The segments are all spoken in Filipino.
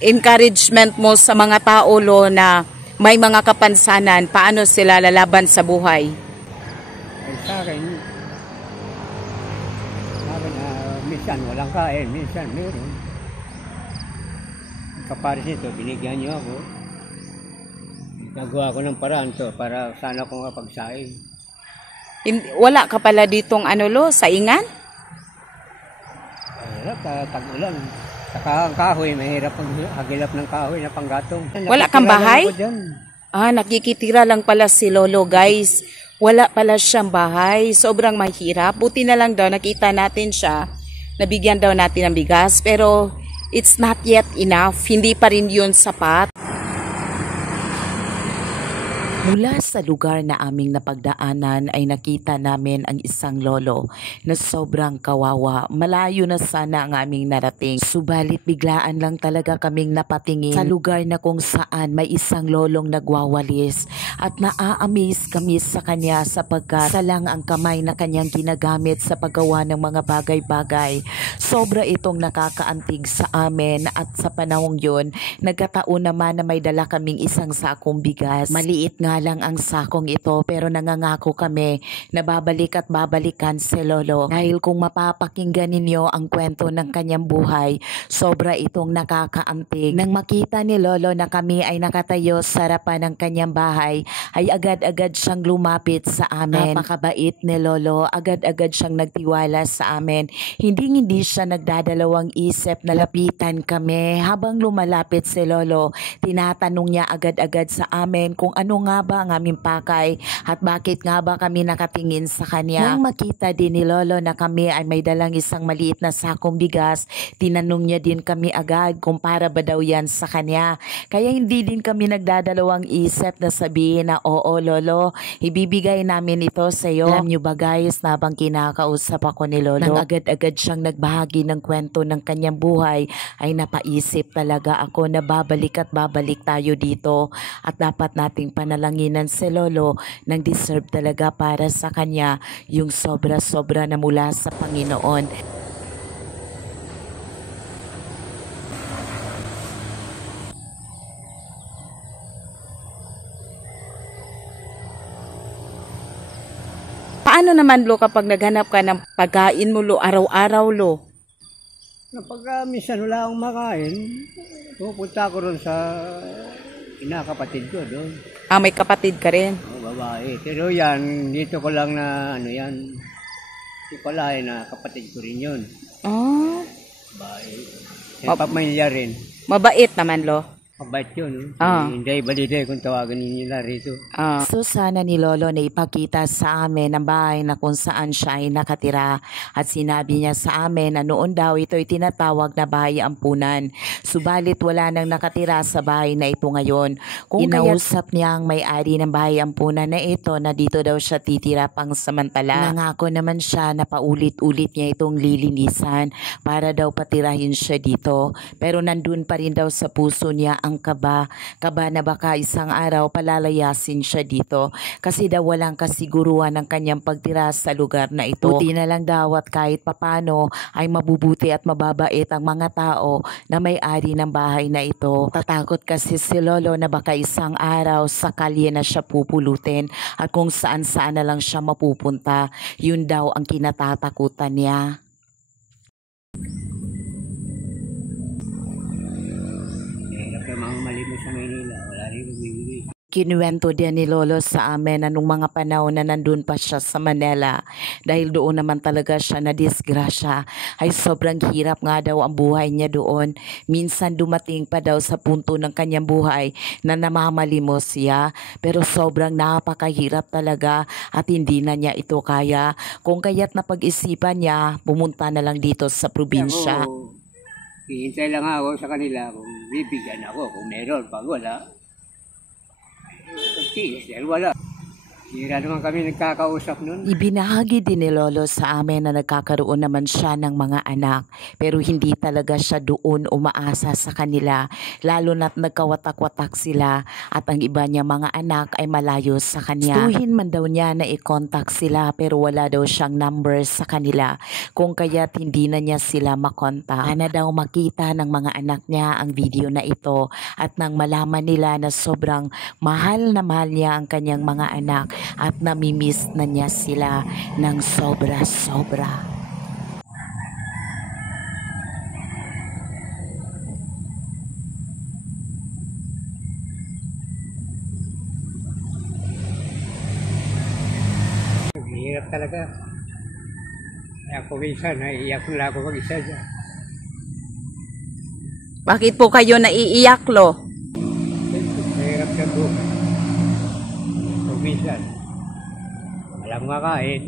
encouragement mo sa mga tao, Lo, na may mga kapansanan, paano sila lalaban sa buhay? Ay, sa akin minsan walang kain, minsan meron. Kapares nito, binigyan niyo ako. Nagawa ko ng paraan to para sana ko mapagsaing. Wala ka pala ditong Lo, saingan? Hirap, tag-ulan. Saka ang kahoy, mahirap ang hagilap ng kahoy na panggatong. Wala kang bahay? Nakikitira lang pala si Lolo, guys. Wala pala siyang bahay. Sobrang mahirap. Buti na lang daw, nakita natin siya. Nabigyan daw natin ng bigas. Pero it's not yet enough. Hindi pa rin yun sapat. Mula sa lugar na aming napagdaanan ay nakita namin ang isang lolo na sobrang kawawa. Malayo na sana ang aming narating. Subalit biglaan lang talaga kaming napatingin sa lugar na kung saan may isang lolong nagwawalis. At naa-amaze kami sa kanya sapagkat isa lang ang kamay na kanyang ginagamit sa paggawa ng mga bagay-bagay. Sobra itong nakakaantig sa amin at sa panahong yun, nagkataon naman na may dala kaming isang sakong bigas. Maliit nga lang ang sakong ito pero nangangako kami na babalik at babalikan si Lolo. Dahil kung mapapakinggan ninyo ang kwento ng kanyang buhay, sobra itong nakakaantig. Nang makita ni Lolo na kami ay nakatayo sa harapan ng kanyang bahay, ay agad-agad siyang lumapit sa amin. Napakabait ni Lolo, agad-agad siyang nagtiwala sa amin. Hindi siya nagdadalawang isip na lapitan kami. Habang lumalapit si Lolo, tinatanong niya agad-agad sa amin kung ano nga ba ang aming pakay at bakit nga ba kami nakatingin sa kanya. Nang makita din ni Lolo na kami ay may dalang isang maliit na sakong bigas, tinanong niya din kami agad kung para ba daw yan sa kanya. Kaya hindi din kami nagdadalawang isip na sabihin na oo Lolo, ibibigay namin ito sa iyo. Alam niyo ba guys, na habang kinakausap ako ni Lolo, nang agad-agad siyang nagbahagi ng kwento ng kanyang buhay, ay napaisip talaga ako na babalik at babalik tayo dito at dapat nating panalanginan si Lolo nang deserve talaga para sa kanya yung sobra-sobra na mula sa Panginoon. Paano naman Lo kapag naghanap ka ng pagkain mo Lo, araw-araw Lo? Pag minsan wala akong makain, pupunta ko ron sa inakapatid ko doon. May kapatid ka rin? Babae. Pero yan, dito ko lang na yan. Hindi pala na kapatid ko rin yun. Babae. Pamilya rin. Mabait naman Lo? Mabait yun. Hindi balide kung tawagan nila rito. So sana ni Lolo na ipakita sa amin ang bahay na kung saan siya ay nakatira. At sinabi niya sa amin na noon daw ito ay tinatawag na bahay ampunan. Subalit wala nang nakatira sa bahay na ito ngayon. Kung kinausap niya ang may-ari ng bahay ampunan na ito na dito daw siya titira pang samantala. Nangako naman siya na paulit-ulit niya itong lilinisan para daw patirahin siya dito. Pero nandun pa rin daw sa puso niya ang kaba na baka isang araw palalayasin siya dito kasi daw walang kasiguruhan ng kanyang pagtira sa lugar na ito. Buti na lang daw at kahit papano ay mabubuti at mababait ang mga tao na may-ari ng bahay na ito. Tatakot kasi si Lolo na baka isang araw sa kalye na siya pupulutin at kung saan-saan na lang siya mapupunta. Yun daw ang kinatatakutan niya. Mga malimos sa Maynila, wala rin bumibili. Kinuwento din ni Lolo sa amin na nung mga panahon na nandun pa siya sa Manila, dahil doon naman talaga siya na disgrasya, ay sobrang hirap nga daw ang buhay niya doon. Minsan dumating pa daw sa punto ng kanyang buhay na namamalimos siya, pero sobrang napakahirap talaga at hindi na niya ito kaya. Kung kaya't napag-isipan niya, pumunta na lang dito sa probinsya. Hihintay lang ako sa kanila kung bibigyan ako, kung meron, pag wala. Dahil wala. Hira naman kami nagkakausap nun. Ibinahagi din ni Lolo sa amin na nagkakaroon naman siya ng mga anak, pero hindi talaga siya doon umaasa sa kanila, lalo na't nagkawatak-watak sila at ang iba niya mga anak ay malayo sa kanya. Gustuhin man daw niya na i-contact sila pero wala daw siyang number sa kanila, kung kaya't hindi na niya sila makontak. Sana daw makita ng mga anak niya ang video na ito at nang malaman nila na sobrang mahal na mahal niya ang kanyang mga anak at namimiss na niya sila ng sobra-sobra. Hirap talaga. Kaya ako minsan, naiiyak ko lang ako mag-isa dyan. Bakit po kayo naiiyak, Lo? Mahirap sa buhay. Kung minsan, walang makain,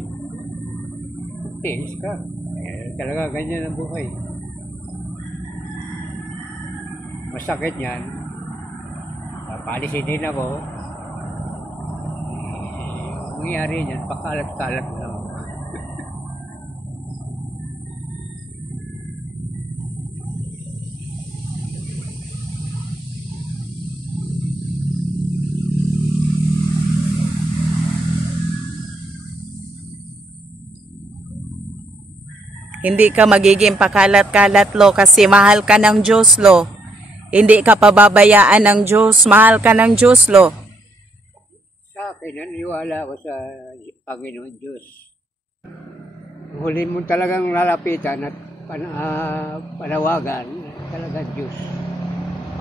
tiis ka. Talaga ganyan ang buhay. Masakit yan. Papalisin din ako. Nangyari niyan, pakalat-kalat lang. Hindi ka magiging pakalat-kalat, Lo, kasi mahal ka ng Diyos, Lo. Hindi ka pababayaan ng Diyos. Mahal ka ng Diyos, Lo. Sa akin, naniwala ako sa Panginoon Diyos. Huli mo talagang lalapitan at panawagan, talaga Diyos.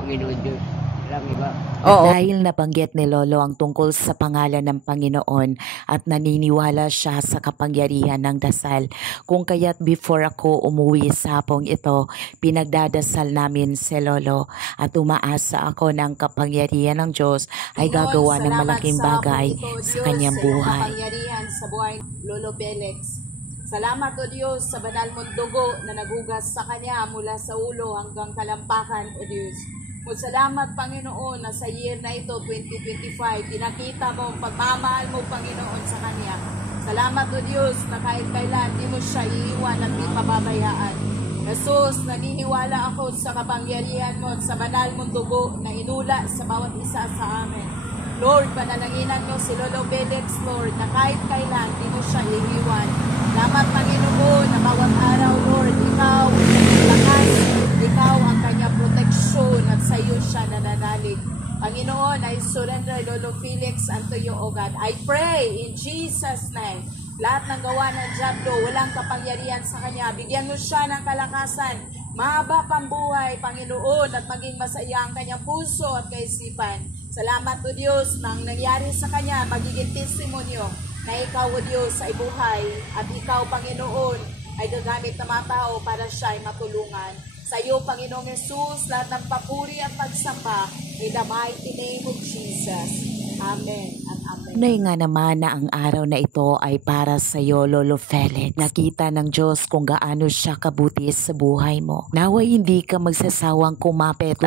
Panginoon Diyos. Walang iba. Oo. Dahil nabanggit ni Lolo ang tungkol sa pangalan ng Panginoon at naniniwala siya sa kapangyarihan ng dasal, kung kaya't before ako umuwi sa hapong ito, pinagdadasal namin si Lolo at umaasa ako ng kapangyarihan ng Diyos ay gagawa ng malaking bagay sa kanyang buhay. Kapangyarihan sa buhay Lolo Felix. Salamat o Diyos sa banal mong dugo na nagugas sa kanya mula sa ulo hanggang kalampakan o Diyos. Salamat Panginoon na sa year na ito, 2025, pinakita mo ang pagmamahal mo Panginoon sa Kanya. Salamat o Diyos na kahit kailan di mo siya iiwan at di pababayaan. Jesus, naniniwala ako sa kapangyarihan mo at sa banal mong dugo na inula sa bawat isa sa amin. Lord, panalangin mo si Lolo Felix, Lord, na kahit kailan di mo siya iiwan. Salamat Panginoon na bawat araw, Lord, ikaw ang lakas, ikaw ang kanya proteksyon at sa iyo siya nananalig. Panginoon, I surrender Lolo Felix unto you, O God. I pray in Jesus' name. Lahat ng gawa ng Diablo, walang kapangyarihan sa kanya. Bigyan mo siya ng kalakasan, mahaba pang buhay, Panginoon, at maging masaya ang kanyang puso at kaisipan. Salamat o Diyos nang nangyari sa kanya, magiging testimonyo na ikaw o Diyos ay buhay at ikaw, Panginoon, ay gagamit ng mga tao para siya ay matulungan. Sa iyo, Panginoong Jesus, lahat ng papuri at pagsamba in the mighty name of Jesus. Amen at amen. Tunay nga naman na ang araw na ito ay para sa iyo, Lolo Felix. Nakita ng Diyos kung gaano siya kabuti sa buhay mo. Naway hindi ka magsasawang kumapit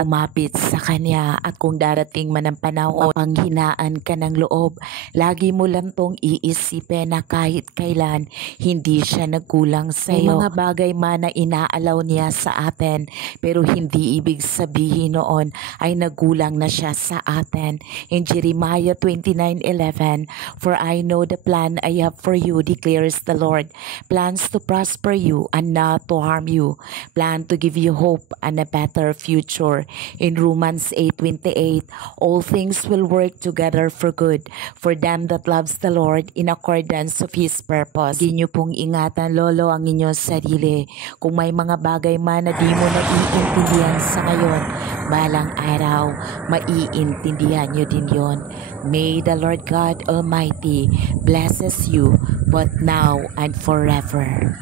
sa Kanya at kung darating man ang panahon, panghinaan ka ng loob, lagi mo lang tong iisipin na kahit kailan hindi siya nagkulang sa iyo. May mga bagay man na inaalaw niya sa atin, pero hindi ibig sabihin noon ay nagkulang na siya sa atin. In Jeremiah 29:11, for I know the plan I have for you, declares the Lord, plans to prosper you and not to harm you, plan to give you hope and a better future. In Romans 8:28, all things will work together for good for them that loves the Lord in accordance of His purpose. Hindi niyo pong ingatan, Lolo, ang inyong sarili. Kung may mga bagay man na di mo naiintindihan sa ngayon, balang araw, maiintindihan niyo din yon. May the Lord God Almighty blesses you both now and forever.